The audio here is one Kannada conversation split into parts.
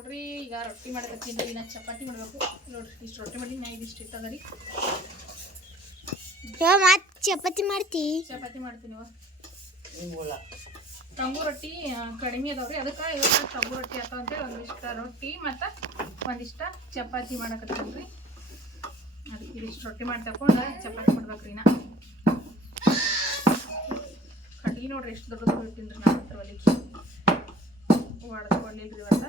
ನೋಡ್ರಿ ಈಗ ರೊಟ್ಟಿ ಮಾಡಕತ್ತೀನಿ ರೀ ನಾ ಚಪಾತಿ ಮಾಡಬೇಕು. ನೋಡ್ರಿ ಇಷ್ಟು ರೊಟ್ಟಿ ಮಾಡಿ ನಾ ಇದಿಷ್ಟು ಇಟ್ಟದ ರೀ ಚಪಾತಿ ಮಾಡ್ತಿ? ಚಪಾತಿ ಮಾಡ್ತೀನಿ ತಂಗು ರೊಟ್ಟಿ ಕಡಿಮೆ ಅದಾವ್ರಿ. ಅದಕ್ಕೆ ಇವತ್ತು ತಂಗು ರೊಟ್ಟಿ ಅಂತ ಅಂತೇಳಿ ಒಂದಿಷ್ಟ ರೊಟ್ಟಿ ಮತ್ತು ಒಂದಿಷ್ಟ ಚಪಾತಿ ಮಾಡಕತ್ತೀನಿ ರೀ ಅದಕ್ಕೆ ಇದಿಷ್ಟು ರೊಟ್ಟಿ ಮಾಡಿ ತಕೊಂಡು ಚಪಾತಿ ಮಾಡ್ಬೇಕ್ರಿ ನಾ ಕಡಿಮೆ ನೋಡ್ರಿ ಎಷ್ಟು ದೊಡ್ಡದು ಇಟ್ಟಿನ್ರಿ ನಾ ಹತ್ರ ಒಲಿಗೆ. ಹೊಡೆದುಕೊಂಡಿಲ್ರಿ ಇವತ್ತು.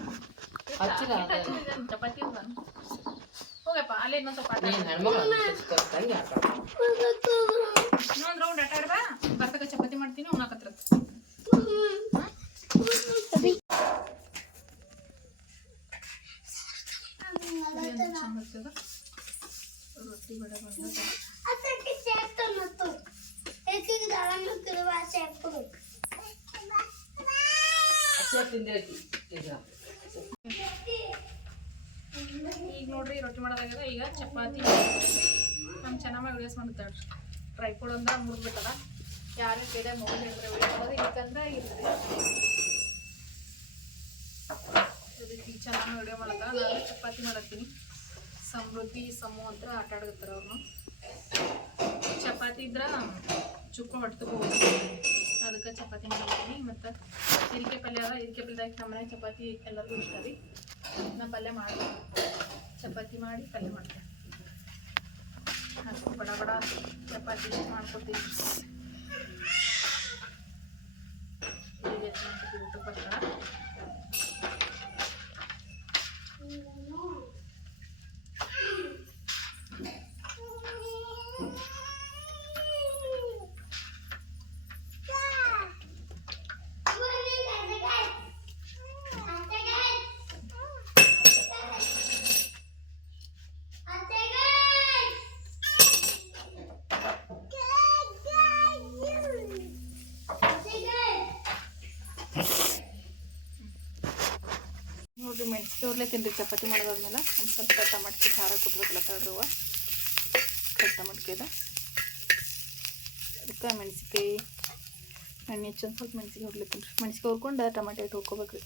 ಚಪಾತಿ ಅದ. ಹೋಗಪ್ಪ ಅಲ್ಲೇ ಇನ್ನೊಂದ್ ಸ್ವಲ್ಪ ಆಟ ನೀನು ಆಡು. ಹೆಣ್ಮಗಳ ತಂಗಿ ಹಾಕ ಇನ್ನೊಂದ್ ರೌಂಡ್ ಆಟ ಆಡ್ಬಾ ಬರ್ತಕ ಚಪಾತಿ ಮಾಡ್ತೀನಿ ಉಣ್ಣಾಕತ್ರ ರೊಟ್ಟಿ ಬೇಡ ಬಂದ ಹಚ್ಚಿ ತಿಂದೈತಿ ಈಗ ಈಗ ನೋಡ್ರಿ ರೊಟ್ಟಿ ಮಾಡೋದಾಗ್ಯದ ಈಗ ಚಪಾತಿ. ನಮ್ಮ ಚೆನ್ನಾಗಿ ವಿಡಿಯೋಸ್ ಮಾಡ್ತಾಳೆ. ಟ್ರೈ ಕೊಡು ಅಂದ್ರೆ ಮುಗಿದ್ಬಿಟ್ಟದ ಯಾರು ಬೇರೆ ಮೊಬೈಲ್ ಹೇಳಿದ್ರೆ ವಿಡಿಯೋ ಮಾಡೋದು. ಇಲ್ಕಂದ್ರೆ ಇರ್ತದೆ ಈಗ ಚೆನ್ನಾಗಿ ವಿಡಿಯೋ ಮಾಡತ್ತ ನಾನು ಚಪಾತಿ ಮಾಡತ್ತೀನಿ. ಸಮೃದ್ಧಿ ಸಮೂಹ ಅಂತ ಆಟ ಆಡಕತ್ತಾರ ಅವ್ರನ್ನ ಚಪಾತಿ ಇದ್ರೆ ಚುಕ್ಕ ಹೊಡ್ತಕೋಬೋದು. ಅದಕ್ಕೆ ಚಪಾತಿ ಮಾಡ್ತೀನಿ. ಮತ್ತು ಹಿರಿಕೆ ಪಲ್ಯ ಅದ. ಹಿರಿಕೆ ಪಲ್ಯದಾಗ ನಮ್ಮನೆ ಚಪಾತಿ ಎಲ್ಲರಿಗೂ ಇಷ್ಟ ರೀ. ನಾ ಪಲ್ಯ ಮಾಡಿ ಚಪಾತಿ ಮಾಡಿ ಪಲ್ಯ ಮಾಡ್ತೇನೆ. ಅಷ್ಟು ಬಡ ಬಡ ಚಪಾತಿ ಮಾಡ್ಕೊತೀವಿ ಊಟಕ್ಕೆ ಬರ್ತಾರ ನೋಡ್ರಿ ಮೆಣಸಿಗೆ ಅವ್ರಲ್ಲೇ ತಿನ್ರಿ, ಚಪಾತಿ ಮಾಡೋದಾದ್ಮೇಲೆ ಒಂದು ಸ್ವಲ್ಪ ಟಮಾಟ್ಗೆ ಖಾರ ಕುಟ್ಬೇಕಲ್ಲ ತಡ್ರುವ ಟಮಾಟ್ಗೆದ ಅದಕ್ಕೆ ಮೆಣಸಿಕಾಯಿ ಎಣ್ಣೆ ಹೆಚ್ಚು ಒಂದು ಸ್ವಲ್ಪ ಮೆಣಸಿಗೆ ತಿನ್ರಿ. ಮೆಣಸಿಗೆ ಹುರ್ಕೊಂಡು ಟಮಾಟೆ ಇಟ್ಟು ಹುರ್ಕೋಬೇಕು ರೀ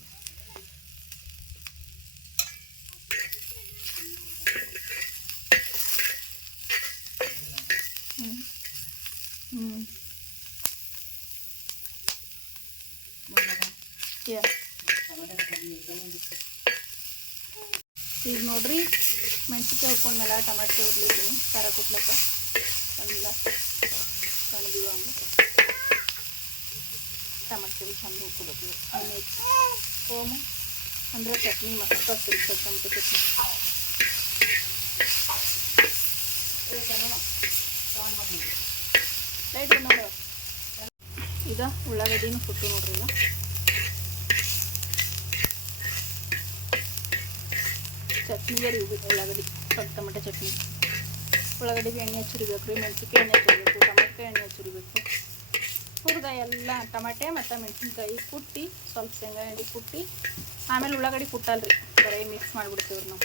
ಹ್ಞೂ ಹ್ಞೂ ಯಾ ಈಗ ನೋಡ್ರಿ ಮೆಣಸಿನ್ಕಾಯಿ ಹುರ್ಕೊಂಡ್ಮೇಲೆ ಟಮಾಟೆ ಹುರ್ಲಿದ್ದೀನಿ ಖಾರ ಕುಟ್ಲಕ್ಕ ಚಂದ ಕಣ್ದಿವ ಹಂಗೆ. ಟಮಾಟೆ ಚಂದ ಹುರ್ಕೋಬೇಕು ಹಚ್ಚಿ ಓಮು ಅಂದ್ರೆ ಚಟ್ನಿ ಮಸ್ತ್ ಆಗ್ತದೆ ಸರ್ ಟೊಮೆಟೊ ಚಟ್ನಿ. ಲೈಟ್ ನೋಡು ಈಗ ಉಳ್ಳಾಗಡ್ಡಿನೂ ಕೊಟ್ಟು ನೋಡ್ರಿ ಈಗ. ಚಟ್ನಿಗೆ ರೀ ಉಳ್ಳಿ- ಉಳ್ಳಾಗಡ್ಡಿ, ಸ್ವಲ್ಪ ಟೊಮೆಟೊ ಚಟ್ನಿ. ಉಳ್ಳಾಗಡ್ಡಿಗೆ ಎಣ್ಣೆ ಹಚ್ಚಿರ್ಬೇಕು ರೀ, ಮೆಣಸಿನ್ಕಾಯಿ ಎಣ್ಣೆ ಹಚ್ಚಿರ್ಬೇಕು ಟೊಮೆಟೊ ಎಣ್ಣೆ ಹಚ್ಚಿರ್ಬೇಕು. ಹುರಿದ ಎಲ್ಲ ಟೊಮೆಟೆ ಮತ್ತು ಮೆಣಸಿನ್ಕಾಯಿ ಕುಟ್ಟಿ, ಸ್ವಲ್ಪ ಶೇಂಗಾ ಎಣ್ಣೆ ಕುಟ್ಟಿ, ಆಮೇಲೆ ಉಳ್ಳಾಗಡ್ಡಿ ಕುಟ್ಟಲ್ರಿ. ಬರೀ ಮಿಕ್ಸ್ ಮಾಡಿಬಿಡ್ತೀವ್ರಿ ನಾವು.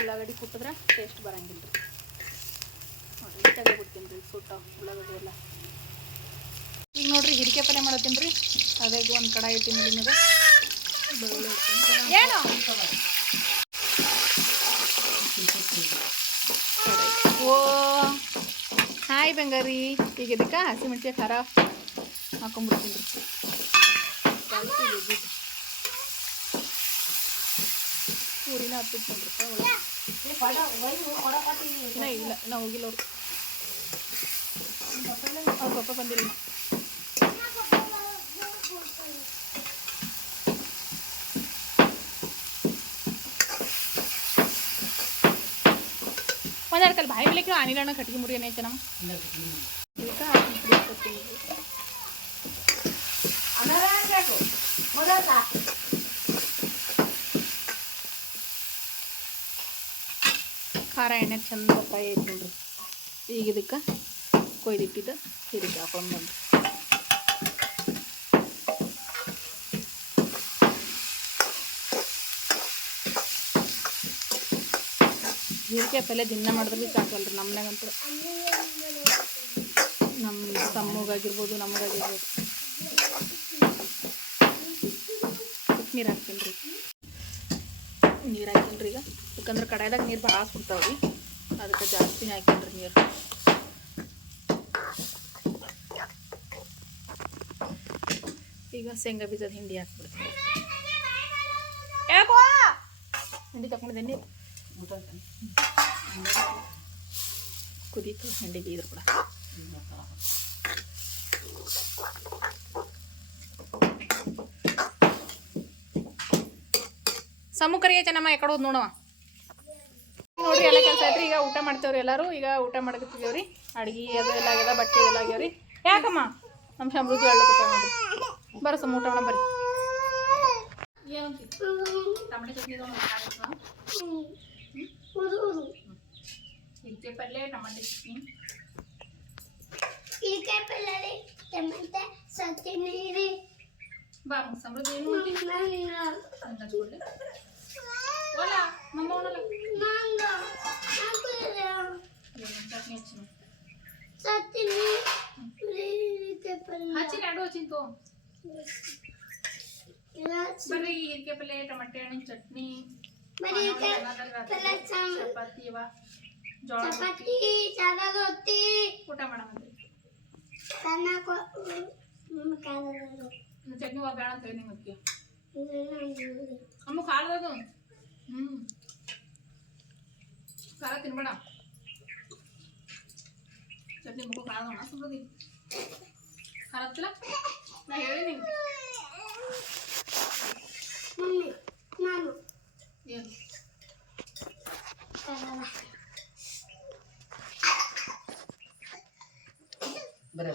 ಉಳ್ಳಾಗಡ್ಡಿ ಕುಟ್ಟಿದ್ರೆ ಟೇಸ್ಟ್ ಬರಂಗಿಲ್ಲ ರೀ ನೋಡಿರಿ ತೆಗೆದ್ಬಿಡ್ತೀನಿ ರೀ ಸುಟ್ಟ ಉಳ್ಳಾಗಡ್ಡಿ ಎಲ್ಲ. ಈಗ ನೋಡಿರಿ ಹಿರಿಕೆ ಪಲ್ಯ ಮಾಡತ್ತೀನಿ ರೀ. ಅದೇ ಒಂದು ಕಡಾಯಿ ಇಟ್ಟಿನಿ. ಏನು? ಹಾಯ್ ಬಂಗಾರಿ ಈಗ ಇದಕ್ಕೆ ಹಸಿಮೆಣ್ಸಿಗೆ ಖಾರ ಹಾಕೊಂಡ್ಬಿಡ್ತೀನಿ ರೀ ಜಾಸ್ತಿ ಗೆದ್ದಿದ್ದು ಊರಿನ ಹತ್ತಿತ್ತು ರೂಪಾಯಿ ಇನ್ನ ಇಲ್ಲ ಇನ್ನ ಹೋಗಿಲ್ಲ ಅವ್ರು ಅವ್ರ ಪಪ್ಪ ಬಂದಿಲ್ಲ ಕಲ್ ಬಾಯಿ ಬೆಳಿಗ್ಗೆ ಅನಿಲಣ್ಣ ಕಟ್ಗೆ ಮುರಿ ಏನೈತೆ ನಮ್ಮ. ಖಾರ ಎಣ್ಣೆ ಚಂದ ಫ್ರೈ ಐತೆ ನೋಡ್ರಿ. ಈಗ ಇದಕ್ಕೆ ಕೊಯ್ದಿಟ್ಟಿದ್ದು ಇದಕ್ಕೆ ಹಾಕೊಂಡು ಬಂದು ಜೀರಿಕಾಯಿ ಪಲ್ಯ ದಿನ ಮಾಡಿದ್ರೆ ಭೀ ಸಾಕಲ್ರಿ ನಮ್ಮನ್ಯಾಗಂತೂ ನಮ್ಮ ತಮ್ಮಗಾಗಿರ್ಬೋದು ನಮಗಾಗಿರ್ಬೋದು ನೀರು ಹಾಕ್ತೀನಿ ರೀ. ನೀರು ಹಾಕ್ತೀನಿ ರೀ ಈಗ. ಯಾಕಂದ್ರೆ ಕಡಾಯ್ದಾಗ ನೀರು ಭಾಳ ಸುಡ್ತಾವೆ ರೀ ಅದಕ್ಕೆ ಜಾಸ್ತಿನೇ ಹಾಕಿನಿ ರೀ ನೀರು. ಈಗ ಶೇಂಗಾ ಬೀಜದ ಹಿಂಡಿ ಹಾಕ್ಬಿಡ್ತೀನಿ. ಹಿಂಡಿ ತಗೊಂಡಿದ್ದೀನಿ? ಕುದೀತು ಹಂಡಿಗೆ ಬೀದ್ರು ಕೂಡ. ಸಮುಖರಿಗೆ ಚೆನ್ನಮ್ಮ ಯಾಕಡೆ ಹೋದ್ ನೋಡವ ನೋಡ್ರಿ ಎಲ್ಲ ಕೆಲಸ ಐತ್ರಿ ಈಗ ಊಟ ಮಾಡ್ತೇವ್ರಿ ಎಲ್ಲರೂ. ಈಗ ಊಟ ಮಾಡಕತ್ತಿದ್ದೇವ್ರಿ ಅಡ್ಗೆ ಅದು ಎಲ್ಲ ಆಗ್ಯದ ಬಟ್ಟೆ ಎಲ್ಲ ಆಗ್ಯಾವ್ರಿ. ಯಾಕಮ್ಮ? ನಮ್ಮ ಸಮೃದ್ಧಿ ಹೇಳಕತ್ತಾವ ನೋಡ್ರಿ. ಬರ್ರಿ ಸಮ ಊಟ ಮಾಡೋಣ ಬರ್ರಿ. ಟಮಾಟೆ ಚಟ್ನಿ ಹಿರಿಕೆ ಪಲ್ಯ ಟಮಾಟೆ ಚಟ್ನಿ ಟೊಮೆಟೊ ಸತ್ತಿ ನೀರಿ ಬಾ ಸಮೃದ್ಧಿ ಏನು ಉಂಟಿ ಹಂಚ್ಕೊಡ್ಲಿ ಓಲಾ ಮಮ್ಮ ಉಣ್ಣಲ್ಲ ಮ್ಯಾಂಗೋ ಏನು ಚಟ್ನಿ ಹಚ್ಚಿ ಸತ್ತಿ ನೀರಿ ಹಚ್ಚಿ ಎರಡು ಹಚ್ಚಿಂತು ಬರ್ರಿ ಹಿರಿಕೆ ಪಲ್ಯ ಟಮಾಟೆ ಹಣ್ಣಿನ ಚಟ್ನಿ ಚಪಾತಿ ಇವ ಜೋಳ ರೊಟ್ಟಿ. ಚಪಾತಿ ಚಾದ ರೊಟ್ಟಿ ಊಟ ಮಾಡಮಂತ್ರಿ ಸಣ್ಣ ಚಟ್ನಿ ಒಬ್ಬ ಬೇಡ ಅಂತ ಹೇಳಿ ಮತ್ತೆ ಅಮ್ಮ ಖಾರದದು ಹ್ಞೂ ಖಾರ ತಿನ್ಬೇಡ ಚಟ್ನಿ ಮುಖ ಖಾರ ಅಣ್ಣ ಸುಮ್ಮದಿ ಖಾರ ಹತ್ತಿಲ್ಲ ನಾ ಹೇಳಿ ನಿಂಗೆ Yun. Tara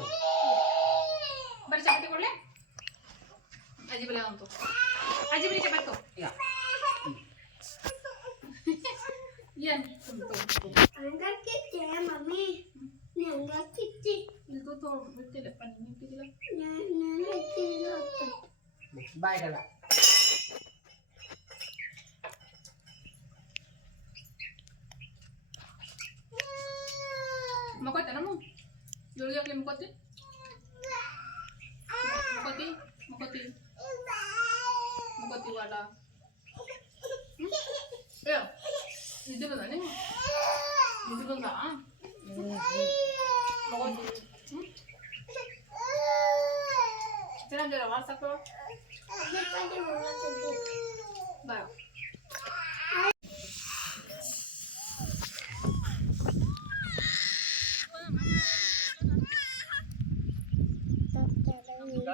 ya. Bye kala. Mokot, ano mo? Dulga kay mokot eh? Mokot eh? Eh? Eh wala. Ayo, hindi ba na? Hindi ba ah? Mokot eh. Sila ang dalawa ko? Bayo.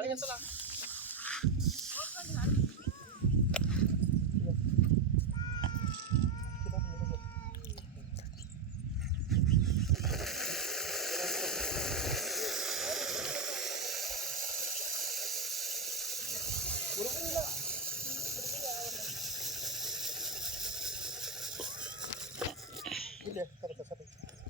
ಹ್ಞೂ ಚೆನ್ನಾಗಿ ಜರ ವಾಟ್ಸಪ್ಪು ಬಾ ಯಾಕಮ್ಮ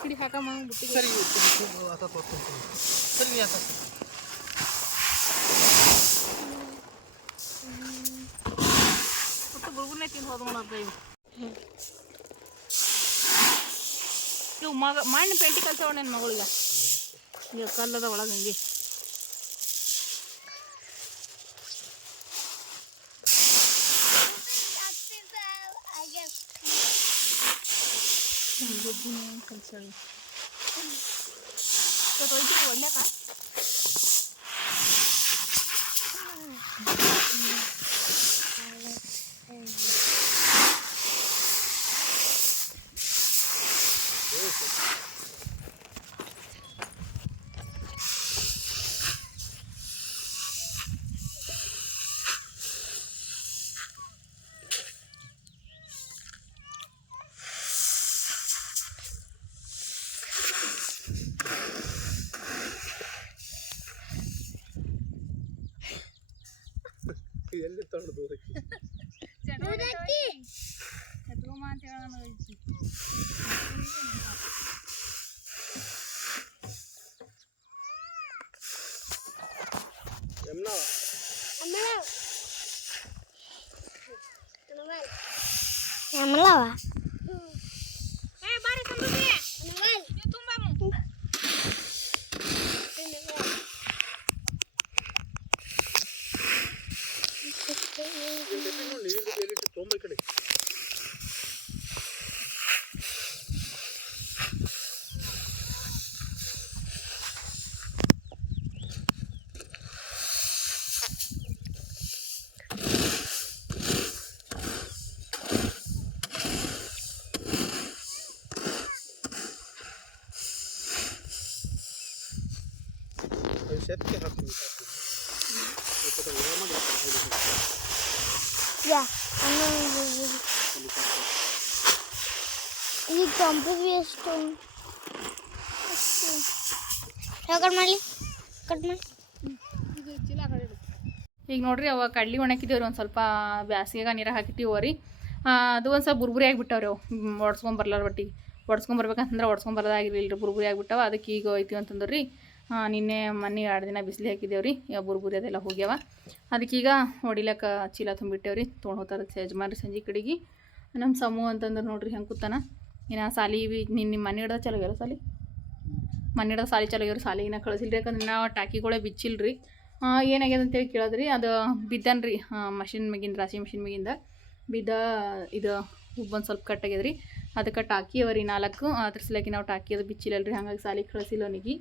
ಬಿಡಿ ಹಾಕಮ್ಮ ಬಿಟ್ಟಿ ಸರಿ ಸರಿ ನೀ ಗುರುಗುನೇ ತಿಂದು ಹೋದ ಇವು ಮಗ ಮಣ್ಣು ಪೇಂಟಿ ಕಲ್ಸವ ನನ್ನ ಮಗಳಿಗೆ. ಈಗ ಕಲ್ಲದ ಒಳಗೆ ಹಂಗೆ. ಬುದ್ಧಿನೇ ਹੁਣ ਦੋ ਰੱਖੀ ਦੋ ਰੱਖੀ ಶೆತ್ಗೆ ಹಾಕ್ತೀವಿ ಈ ತಂಪು ಎಷ್ಟು? ಕಟ್ ಮಾಡಲಿ? ಕಟ್ ಮಾಡಿ. ಈಗ ನೋಡ್ರಿ ಅವ ಕಡ್ಲಿ ಒಣಗಿದ್ದೇವ್ರಿ ಒಂದು ಸ್ವಲ್ಪ ಬ್ಯಾಸಿಗೆಗ ನೀರ ಹಾಕಿಟ್ಟಿವ್ ರೀ ಅದು ಒಂದು ಸ್ವಲ್ಪ ಬುರ್ಬುರಿ ಆಗಿಬಿಟ್ಟವ್ರಿ ಅವು. ಒಡ್ಸ್ಕೊಂಡ್ ಬರ್ಲಾರ ಬಟ್ಟಿ. ಒಡ್ಸ್ಕೊಂಡ್ ಬರ್ಬೇಕಂತಂದ್ರೆ ಒಡ್ಸ್ಕೊಂಡ್ ಬರೋದಾಗಿರ್ಲಿಲ್ಲ ರೀ ಬುರ್ಬುರಿ ಆಗಿಬಿಟ್ಟವ. ಅದಕ್ಕೆ ಈಗ ಐತಿ ಅಂತಂದ್ರೆ ರೀ ನಿನ್ನೆ ಮೊನ್ನೆ ಎರಡು ದಿನ ಬಿಸಿಲು ಹಾಕಿದ್ದೇವ್ರಿ. ಯಾವ ಬುರ್ಬುರಿ ಅದೆಲ್ಲ ಹೋಗ್ಯಾವ. ಅದಕ್ಕೀಗ ಹೊಡಿಲಕ್ಕ ಚೀಲ ತುಂಬಿಟ್ಟೇವ್ರಿ. ತೊಗೊಂಡು ಹೋಗ್ತಾರೆ ಯಜಮಾನ್ರಿ ಸಂಜೆ ಕಡೆಗೆ. ನಮ್ಮ ಸಮೂ ಅಂತಂದ್ರೆ ನೋಡ್ರಿ ಹೆಂಗೆ ಕೂತಾನ. ಇನ್ನು ಸಾಲಿ ಬಿ ನಿನ್ನ ಮನೆ ಹಿಡ್ದ ಚಲೋ ಸಾಲಿ? ಮನೆ ಹಿಡ್ದ ಸಾಲಿ ಚಲೋ ಆಗ್ಯಾರ ಕಳಿಸಿಲ್ಲ ಕಳಿಸಿಲ್ರಿ. ಯಾಕಂದ್ರೆ ನಾವು ಟಾಕಿಗಳೇ ರೀ ಏನಾಗ್ಯದ ಅಂತೇಳಿ ಕೇಳಿದ್ರಿ. ಅದು ಬಿದ್ದನ್ರಿ. ಮಷಿನ್ ಮ್ಯಾಗಿಂದ, ರಾಶಿ ಮಷಿನ್ ಮ್ಯಾಗಿಂದ ಬಿದ್ದ ಇದು ಉಬ್ಬೊಂದು ಸ್ವಲ್ಪ ಕಟ್ಟಾಗ್ಯದ್ರಿ ಅದಕ್ಕೆ ಟಾಕಿ ಅವರಿ ನಾಲ್ಕು. ಅದ್ರ ಸಲಕ್ಕೆ ನಾವು ಟಾಕಿ ಅದು ಬಿಚ್ಚಿಲ್ಲಲ್ರಿ. ಹಂಗಾಗಿ ಸಾಲಿಗೆ ಕಳಿಸಿಲ್ಲ ಅವನಿಗೆ.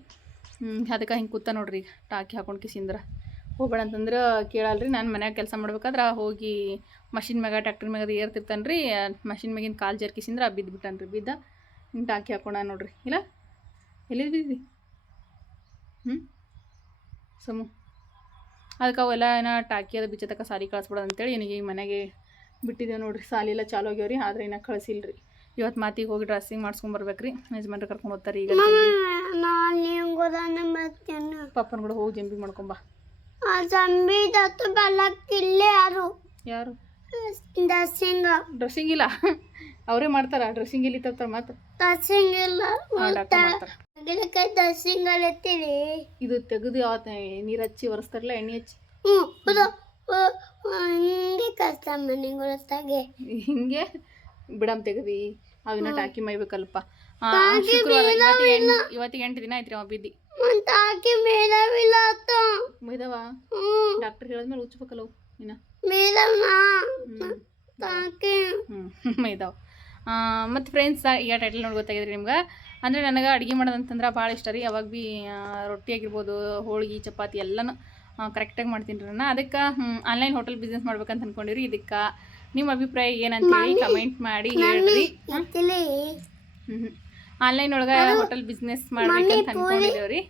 ಅದಕ್ಕೆ ಹಿಂಗೆ ಕೂತ ನೋಡ್ರಿ ಈಗ. ಟಾಕಿ ಹಾಕೊಂಡು ಕಿಸಿಂದ್ರೆ. ಹೋಗ್ಬೇಡ ಅಂತಂದ್ರೆ ಕೇಳಲ್ರಿ, ನಾನು ಮನ್ಯಾಗ ಕೆಲಸ ಮಾಡ್ಬೇಕಾದ್ರೆ ಹೋಗಿ ಮಷಿನ್ ಮ್ಯಾಗ ಟ್ಯಾಕ್ಟ್ರ್ ಮ್ಯಾಗ ಏರ್ತಿರ್ತಾನೆ ರೀ ಮಷಿನ್ ಮ್ಯಾಗಿನ ಕಾಲು ಜರ್ಕಿಸಿಂದ್ರೆ ಬಿದ್ದು ರೀ ಬಿದ್ದ ಹಿಂಗೆ ಟಾಕಿ ಹಾಕೋಣ ನೋಡ್ರಿ. ಇಲ್ಲ? ಎಲ್ಲಿ ಹ್ಞೂ ಸಮು. ಅದಕ್ಕೆ ಅವೆಲ್ಲ ಏನೋ ಟಾಕಿ ಅದು ಬಿಚ್ಚತಕ್ಕ ಸಾಲಿ ಕಳಿಸ್ಬಿಡೋದು ಅಂತೇಳಿ ನನಗೆ ಮನೆಗೆ ಬಿಟ್ಟಿದ್ದೇವೆ ನೋಡ್ರಿ. ಸಾಲಿ ಎಲ್ಲ ಚಾಲು ಆಗ್ಯಾವ್ರಿ, ಆದರೆ ಇನ್ನೂ ರೀ ಇವತ್ತು ಮಾತಿಗೆ ಹೋಗಿ ಡ್ರೆಸ್ಸಿಂಗ್ ಮಾಡ್ಸ್ಕೊಂಬರ್ಬೇಕು ರೀ ಯಜಮಾನ್ರು ಕರ್ಕೊಂಡು ಹೋಗ್ತಾರೆ ಈಗ ನಾನು ನಿಂಗೋದಾನೆ ಬರ್ತೇನೆ. ಪಾಪನ ಕೂಡ ಹೋಗಿ ಜಂಬಿ ಮಾಡ್ಕೊಂಬ ಆ ಸಂಬಿದತ್ತು ಬಲಕ್ಕಿಲ್ಲ ಯಾರು? ಯಾರು? ಡ್ರೆಸ್ಸಿಂಗ್ ಡ್ರೆಸ್ಸಿಂಗ್ ಇಲ್ಲ. ಅವರೇ ಮಾಡ್ತಾರ ಡ್ರೆಸ್ಸಿಂಗ್ ಇಲ್ಲಿ ತರ್ತಾರ ಮಾತ್ರ. ಡ್ರೆಸ್ಸಿಂಗ್ ಇಲ್ಲ ಡಾಕ್ಟರ್ ಡ್ರೆಸ್ಸಿಂಗ್ ಎತ್ತೀರಿ ಇದು ತೆಗೆದು ನೀರು ಹಚ್ಚಿ ಒರೆಸ್ತಾರಲ್ಲ ಎಣ್ಣೆ ಹಚ್ಚಿ. ಹ್ಞೂ ಹಿಂಗೆ ಕಷ್ಟ ಮನೆಗೆ ಹೊರತಾಗೆ. ಹಿಂಗೆ ಬಿಡಮ್ ತೆಗದಿ. ಅವಿನ ಟಾಕಿ ಮೈಬೇಕಲ್ಪ ಶುಕ್ರವಾರ ಇವತ್ತಿಗೆ ಎಂಟು ಇವತ್ತಿಗೆ ಎಂಟು ದಿನ ಐತ್ರಿ ಅವ ಬಿದ್ದಿ. ಟಾಕಿ ಮೇಡವಿಲ್ಲ ಆತ ಮೈದವ ಡಾಕ್ಟರ್ ಹೇಳಿದ್ಮೇಲೆ ಉಚ್ಬೇಕಲ್ಲ ಅವು ಇನ್ನ. ಇದಾವೆ ಮತ್ತು ಫ್ರೆಂಡ್ಸ್ ಈಗ ಟೈಟಲ್ ನೋಡಿ ಗೊತ್ತಾಗಿದ್ರಿ ನಿಮ್ಗೆ? ಅಂದರೆ ನನಗೆ ಅಡುಗೆ ಮಾಡೋದಂತಂದ್ರೆ ಭಾಳ ಇಷ್ಟ ರೀ. ಯಾವಾಗ ಭೀ ರೊಟ್ಟಿ ಆಗಿರ್ಬೋದು ಹೋಳಿಗೆ ಚಪಾತಿ ಎಲ್ಲನೂ ಕರೆಕ್ಟಾಗಿ ಮಾಡ್ತೀನಿ ರೀ ನಾನು ಅದಕ್ಕೆ ಆನ್ಲೈನ್ ಹೋಟೆಲ್ ಬಿಸ್ನೆಸ್ ಮಾಡ್ಬೇಕಂತ ಅಂದ್ಕೊಂಡಿರಿ ಇದಕ್ಕೆ ನಿಮ್ಮ ಅಭಿಪ್ರಾಯ ಏನಂತೇಳಿ ಕಮೆಂಟ್ ಮಾಡಿ ಹೇಳ್ರಿ. ಆನ್ಲೈನ್ ಒಳಗೆ ಹೋಟೆಲ್ ಬಿಸ್ನೆಸ್ ಮಾಡ್ಬೇಕಂತ ಅನ್ಕೊಂಡಿದೇವ್ರಿ.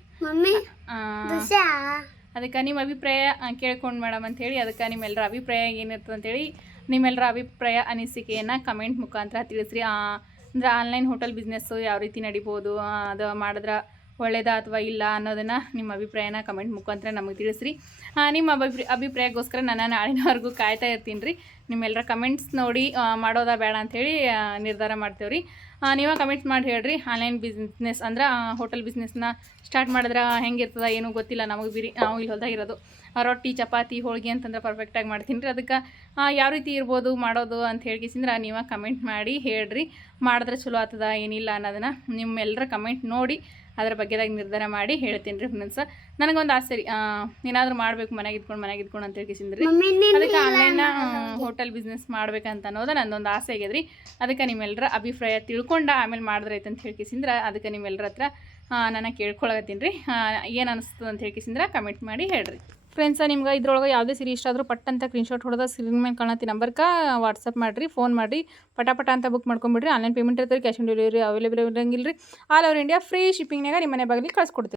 ಅದಕ್ಕೆ ನಿಮ್ಮ ಅಭಿಪ್ರಾಯ ಕೇಳ್ಕೊಂಡು ಮೇಡಮ್ ಅಂಥೇಳಿ ಅದಕ್ಕೆ ನಿಮ್ಮೆಲ್ಲರ ಅಭಿಪ್ರಾಯ ಏನಿರ್ತದೆ ಅಂತೇಳಿ ನಿಮ್ಮೆಲ್ಲರ ಅಭಿಪ್ರಾಯ ಅನಿಸಿಕೆಯನ್ನು ಕಮೆಂಟ್ ಮುಖಾಂತರ ತಿಳಿಸ್ರಿ. ಅಂದರೆ ಆನ್ಲೈನ್ ಹೋಟೆಲ್ ಬಿಸ್ನೆಸ್ಸು ಯಾವ ರೀತಿ ನಡಿಬೋದು ಅದು ಮಾಡಿದ್ರೆ ಒಳ್ಳೇದಾ ಅಥವಾ ಇಲ್ಲ ಅನ್ನೋದನ್ನು ನಿಮ್ಮ ಅಭಿಪ್ರಾಯನ ಕಮೆಂಟ್ ಮುಖಾಂತರ ನಮಗೆ ತಿಳಿಸ್ರಿ. ನಿಮ್ಮ ಅಭಿಪ್ರಾಯ ಅಭಿಪ್ರಾಯಕ್ಕೋಸ್ಕರ ನಾನು ನಾಳಿನವರೆಗೂ ಕಾಯ್ತಾ ಇರ್ತೀನಿ ರೀ. ನಿಮ್ಮೆಲ್ಲರ ಕಮೆಂಟ್ಸ್ ನೋಡಿ ಮಾಡೋದಾ ಬೇಡ ಅಂಥೇಳಿ ನಿರ್ಧಾರ ಮಾಡ್ತೇವೆ ರೀ. ನೀವೇ ಕಮೆಂಟ್ಸ್ ಮಾಡಿ ಹೇಳ್ರಿ. ಆನ್ಲೈನ್ ಬಿಸ್ನೆಸ್ ಅಂದ್ರೆ ಹೋಟೆಲ್ ಬಿಸ್ನೆಸ್ನ ಸ್ಟಾರ್ಟ್ ಮಾಡಿದ್ರೆ ಹೆಂಗಿರ್ತದ ಏನೂ ಗೊತ್ತಿಲ್ಲ. ನಮಗೆ ಬಿರಿ, ನಾವು ಇಲ್ಲಿ ಹೊಲ್ದಾಗಿರೋದು ರೊಟ್ಟಿ, ಚಪಾತಿ, ಹೋಳಿಗೆ ಅಂತಂದ್ರೆ ಪರ್ಫೆಕ್ಟಾಗಿ ಮಾಡ್ತೀನಿ ರೀ ಅದಕ್ಕೆ. ಯಾವ ರೀತಿ ಇರ್ಬೋದು, ಮಾಡೋದು ಅಂತ ಹೇಳ್ಕಿಸಿಂದ್ರೆ ನೀವೇ ಕಮೆಂಟ್ ಮಾಡಿ ಹೇಳ್ರಿ. ಮಾಡಿದ್ರೆ ಚಲೋ ಆಗ್ತದ, ಏನಿಲ್ಲ ಅನ್ನೋದನ್ನು ನಿಮ್ಮೆಲ್ಲರ ಕಮೆಂಟ್ ನೋಡಿ ಅದ್ರ ಬಗ್ಗೆದಾಗ ನಿರ್ಧಾರ ಮಾಡಿ ಹೇಳ್ತೀನಿ ರೀ ಫ್ರೆಂಡ್ಸ್ ನನಗೊಂದು ಆಸೆ ರೀ ಏನಾದರೂ ಮಾಡಬೇಕು ಮನೆಗೆ ಇದ್ಕೊಂಡು ಮನೆಗೆ ಇದ್ಕೊಂಡು ಅಂತ ಹೇಳಿ ಕಿಸಿಂದ್ರಿ ನೀನ್ ಅದಕ್ಕೆ ಆನ್ಲೈನ್ ಹೋಟೆಲ್ ಬಿಸ್ನೆಸ್ ಮಾಡ್ಬೇಕಂತ ಅನ್ನೋದು ನಂದೊಂದು ಆಸೆ ಆಗ್ಯದ್ರಿ ಅದಕ್ಕೆ ನಿಮ್ಮೆಲ್ಲರ ಅಭಿಪ್ರಾಯ ತಿಳ್ಕೊಂಡ ಆಮೇಲೆ ಮಾಡಿದ್ರೈತೆ ಅಂತ ಹೇಳ್ಕಿಸಿಂದ್ರ ಅದಕ್ಕೆ ನಿಮ್ಮೆಲ್ಲರ ಹತ್ರ ನಾನು ಕೇಳ್ಕೊಳಗತ್ತೀನಿ ರೀ. ಏನು ಅನಿಸ್ತದೆ ಅಂತ ಹೇಳ್ಕಿಸಿಂದ್ರ ಕಮೆಂಟ್ ಮಾಡಿ ಹೇಳ್ರಿ. ಫ್ರೆಂಡ್ಸ, ನಿಮ್ಗೆ ಇದ್ರೊಳಗೆ ಯಾವುದೇ ಸೀರೆ ಇಷ್ಟ ಆದರೂ ಪಟ್ ಅಂತ ಸ್ಕ್ರೀನ್ಶಾಟ್ ಹೊಡೆದ ಸ್ಕ್ರೀನ್ ಮೇಲೆ ಕಾಣತ್ತಿ ನಂಬರ್ಗೆ ವಾಟ್ಸಪ್ ಮಾಡಿರಿ ಫೋನ್ ಮಾಡಿರಿ ಪಟ ಪಟ ಅಂತ ಬುಕ್ ಮಾಡ್ಕೊಂಬಿಡ್ರಿ ಆನ್ಲೈನ್ ಪೇಮೆಂಟ್ ಇರ್ತದೆ ಕ್ಯಾಶ್ ಆನ್ ಡೆಲಿವರಿ ಅವೈಲೇಬಲ್ ಇರಂಗಿಲ್ಲ ರೀ ಆಲ್ ಓವರ್ ಇಂಡಿಯಾ ಫ್ರೀ ಶಿಪ್ಪಿಂಗ್ನಾಗ ನಿಮ್ಮ ಮನೆ ಬಾಗಿಲಿಗೆ ಕಳ್ಸಿಕೊಡ್ತೀವಿ.